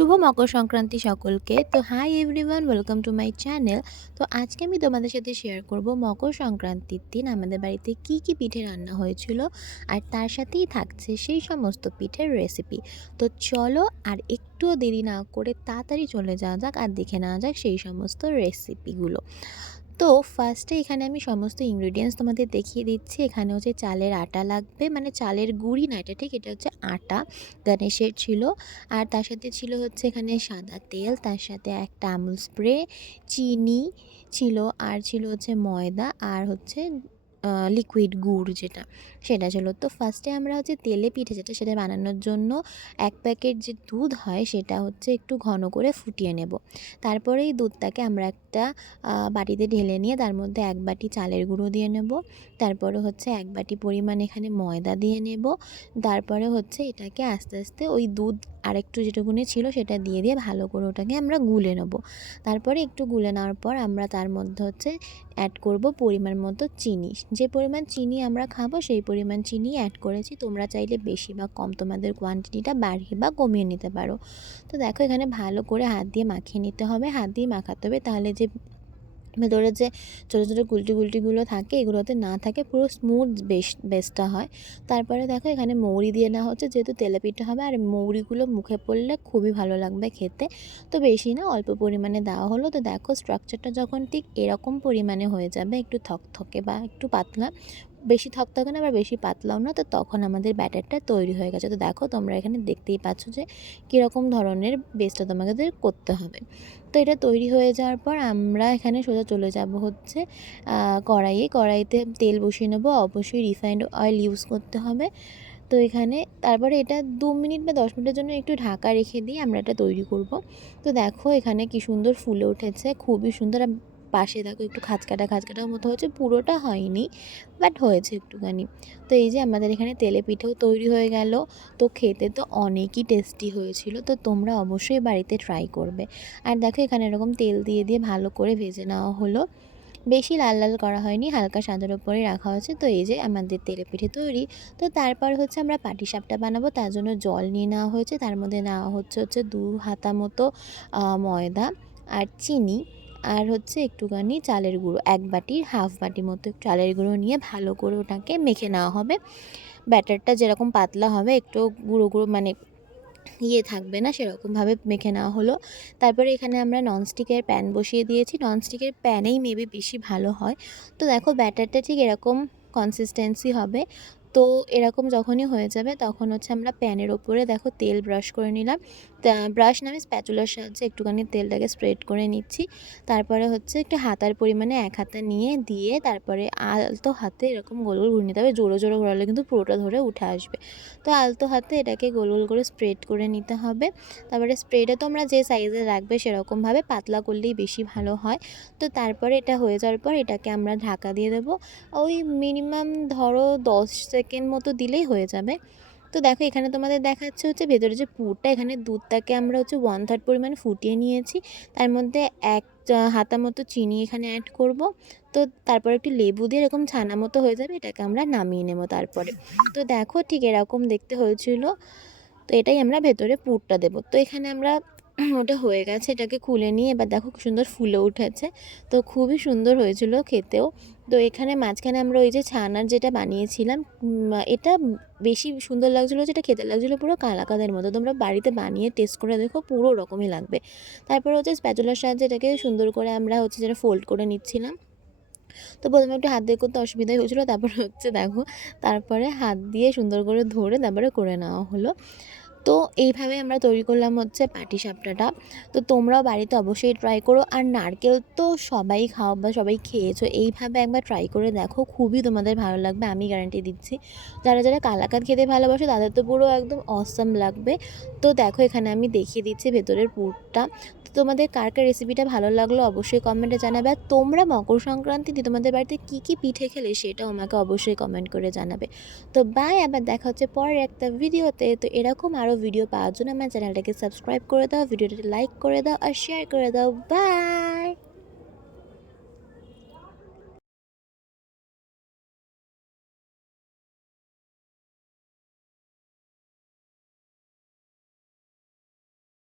শুভ মকর সংক্রান্তি সকলকে। তো hi everyone, welcome to my channel. তো আজকে আমি তোমাদের সাথে শেয়ার করব মকর সংক্রান্তির দিন আমাদের বাড়িতে কি কি পিঠে রান্না হয়েছিল, আর তার সাথেই থাকছে সেই সমস্ত পিঠের রেসিপি। তো চলো আর একটুও দেরি না করে তাড়াতাড়ি চলে যাওয়া যাক আর দেখে নেওয়া যাক সেই সমস্ত রেসিপিগুলো। তো ফার্স্টে এখানে আমি সমস্ত ইনগ্রিডিয়েন্টস তোমাদের দেখিয়ে দিচ্ছি। এখানে হচ্ছে চালের আটা লাগবে, মানে চালের গুঁড়ি না, এটা ঠিক, এটা হচ্ছে আটা গণেশের ছিল। আর তার সাথে ছিল হচ্ছে এখানে সাদা তেল, তার সাথে একটা আমুল স্প্রে, চিনি ছিল, আর ছিল হচ্ছে ময়দা, আর হচ্ছে লিকুইড গুড় যেটা, সেটা ছিল। তো ফার্স্টে আমরা হচ্ছে তেলে পিঠে যেটা সেটা বানানোর জন্য ১ প্যাকেট যে দুধ হয় সেটা হচ্ছে একটু ঘন করে ফুটিয়ে নেব। তারপরে এই দুধটাকে আমরা একটা বাটিতে ঢেলে নিয়ে তার মধ্যে ১ বাটি চালের গুঁড়ো দিয়ে নেব। তারপরে হচ্ছে ১ বাটি পরিমাণ এখানে ময়দা দিয়ে নেব। তারপরে হচ্ছে এটাকে আস্তে আস্তে ওই দুধ আরেকটু যেটুকুনি ছিল সেটা দিয়ে ভালো করে ওটাকে আমরা গুলে নেব। তারপরে একটু গুলে নেওয়ার পর আমরা তার মধ্যে হচ্ছে অ্যাড করব পরিমাণ মতো চিনি। যে পরিমাণ চিনি আমরা খাবো সেই পরিমাণ চিনি অ্যাড করেছি। তোমরা চাইলে বেশি বা কম তোমাদের কোয়ান্টিটিটা বাড়িয়ে বা কমিয়ে নিতে পারো। তো দেখো এখানে ভালো করে হাত দিয়ে মাখিয়ে নিতে হবে, হাত দিয়ে মাখাতে হবে, তাহলে যে ভেতরে যে ছোটো ছোটো গুলটিগুলো থাকে এগুলোতে না থাকে, পুরো স্মুথ বেসটা হয়। তারপরে দেখো এখানে মৌরি দিয়ে নেওয়া হচ্ছে, যেহেতু তেলেপিঠে হবে আর মৌরিগুলো মুখে পড়লে খুবই ভালো লাগবে খেতে। তো বেশি না, অল্প পরিমাণে দেওয়া হলো। তো দেখো স্ট্রাকচারটা যখন ঠিক এরকম পরিমাণে হয়ে যাবে, একটু থকথকে বা একটু পাতলা, বেশি থকথকে না আবার বেশি পাতলাও না, তো তখন আমাদের ব্যাটারটা তৈরি হয়ে গেছে। তো দেখো তোমরা এখানে দেখতেই পাচ্ছ যে কীরকম ধরনের বেসটা তোমাদের করতে হবে। তো এটা তৈরি হয়ে যাওয়ার পর আমরা এখানে সোজা চলে যাব হচ্ছে কড়াইতে তেল বসিয়ে নেব। অবশ্যই রিফাইন্ড অয়েল ইউজ করতে হবে। তো এখানে তারপরে এটা ২ মিনিট বা ১০ মিনিটের জন্য একটু ঢাকা রেখে দিয়ে আমরা এটা তৈরি করব। তো দেখো এখানে কি সুন্দর ফুলে উঠেছে, খুবই সুন্দর। আর পাশে দেখো একটু খাঁজকাটার মতো হচ্ছে, পুরোটা হয়নি বাট হয়েছে একটুখানি। তো এই যে আমাদের এখানে তেলে পিঠেও তৈরি হয়ে গেল। তো খেতে তো অনেকই টেস্টি হয়েছিল, তো তোমরা অবশ্যই বাড়িতে ট্রাই করবে। আর দেখো এখানে এরকম তেল দিয়ে ভালো করে ভেজে নেওয়া হলো। বেশি লাল লাল করা হয়নি, হালকা সাদার উপরেই রাখা হয়েছে। তো এই যে আমাদের তেলেপিঠে তৈরি। তো তারপর হচ্ছে আমরা পাটিসাপটা বানাবো, তার জন্য জল নিয়ে নেওয়া হয়েছে, তার মধ্যে নেওয়া হচ্ছে ২ হাতা মতো ময়দা আর চিনি, আর হচ্ছে একটুখানি চালের গুঁড়ো, ১ বাটির হাফ বাটি মতো চালের গুঁড়ো নিয়ে ভালো করে ওটাকে মেখে নেওয়া হবে। ব্যাটারটা যেরকম পাতলা হবে, একটু গুঁড়ো গুঁড়ো মানে থাকবে না, সেরকমভাবে মেখে নেওয়া হলো। তারপরে এখানে আমরা ননস্টিকের প্যান বসিয়ে দিয়েছি, ননস্টিকের প্যানেই মেবি বেশি ভালো হয়। তো দেখো ব্যাটারটা ঠিক এরকম কনসিস্টেন্সি হবে। তো এরকম যখনই হয়ে যাবে তখন হচ্ছে আমরা প্যানের ওপরে দেখো তেল ব্রাশ করে নিলাম। ব্রাশ না, আমি স্প্যাচুলার সাহায্যে একটুখানি তেলটাকে স্প্রেড করে নিচ্ছি। তারপরে হচ্ছে একটু হাতার পরিমাণে ১ হাতা নিয়ে দিয়ে তারপরে আলতো হাতে এরকম গোল গোল ঘুরিয়ে নিতে হবে। জোরে জোরে ঘোরালে কিন্তু পুরোটা ধরে উঠে আসবে। তো আলতো হাতে এটাকে গোল গোল করে স্প্রেড করে নিতে হবে। তারপরে স্প্রেডটা তোমরা যে সাইজের রাখবে সেরকমভাবে, পাতলা করলেই বেশি ভালো হয়। তো তারপরে এটা হয়ে যাওয়ার পর এটাকে আমরা ঢাকা দিয়ে দেবো। ওই মিনিমাম ধরো ১০ সেকেন্ড মতো দিলেই হয়ে যাবে। তো দেখো এখানে তোমাদের দেখাচ্ছে হচ্ছে ভেতরে যে পুরটা, এখানে দুধটাকে আমরা হচ্ছে 1/3 পরিমাণ ফুটিয়ে নিয়েছি। তার মধ্যে ১ হাতা মতো চিনি এখানে অ্যাড করব। তো তারপর একটু লেবু দিয়ে এরকম ছানা মতো হয়ে যাবে, এটাকে আমরা নামিয়ে নেব তারপরে। তো দেখো ঠিক এরকম দেখতে হয়েছিল। তো এটাই আমরা ভেতরে পুরটা দেবো। তো এখানে আমরা ওটা হয়ে গেছে, এটাকে খুলে নিয়ে এবার দেখো খুব সুন্দর ফুলে উঠেছে। তো খুবই সুন্দর হয়েছিল খেতেও। তো এখানে মাঝখানে আমরা ওই যে ছানার যেটা বানিয়েছিলাম, এটা বেশি সুন্দর লাগছিলো, যেটা খেতে লাগছিলো পুরো কালাকাঁদের মতো। তোমরা বাড়িতে বানিয়ে টেস্ট করে দেখো, পুরো ওরকমই লাগবে। তারপর হচ্ছে স্প্যাচুলার সাহায্যে এটাকে সুন্দর করে আমরা হচ্ছে যেটা ফোল্ড করে নিচ্ছিলাম। তো প্রথমে একটু হাত দিয়ে করতে অসুবিধাই হয়েছিলো, তারপরে হচ্ছে দেখো তারপরে হাত দিয়ে সুন্দর করে ধরে তারপরে করে নেওয়া হলো। তো এইভাবে আমরা তৈরি করলাম হচ্ছে পাটিসাপটাটা। তো তোমরাও বাড়িতে অবশ্যই ট্রাই করো। আর নারকেল তো সবাই খাও বা সবাই খেয়েছো, এইভাবে একবার ট্রাই করে দেখো, খুবই তোমাদের ভালো লাগবে, আমি গ্যারান্টি দিচ্ছি। যারা যারা কালাকাঁদ খেতে ভালোবাসে তাদের তো পুরো একদম অসাম লাগবে। তো দেখো এখানে আমি দেখিয়ে দিচ্ছি ভেতরের পুরটা। তো তোমাদের কার কার রেসিপিটা ভালো লাগলো অবশ্যই কমেন্টে জানাবে। আর তোমরা মকর সংক্রান্তিতে তোমাদের বাড়িতে কী কী পিঠে খেলে সেটাও আমাকে অবশ্যই কমেন্ট করে জানাবে। তো বাই, আবার দেখা হচ্ছে পরের একটা ভিডিওতে। তো এরকম আরও ভিডিও পাওয়ার জন্য আমার চ্যানেলটাকে সাবস্ক্রাইব করে দাও, ভিডিওটাকে লাইক করে দাও আর শেয়ার করে দাও। বাই।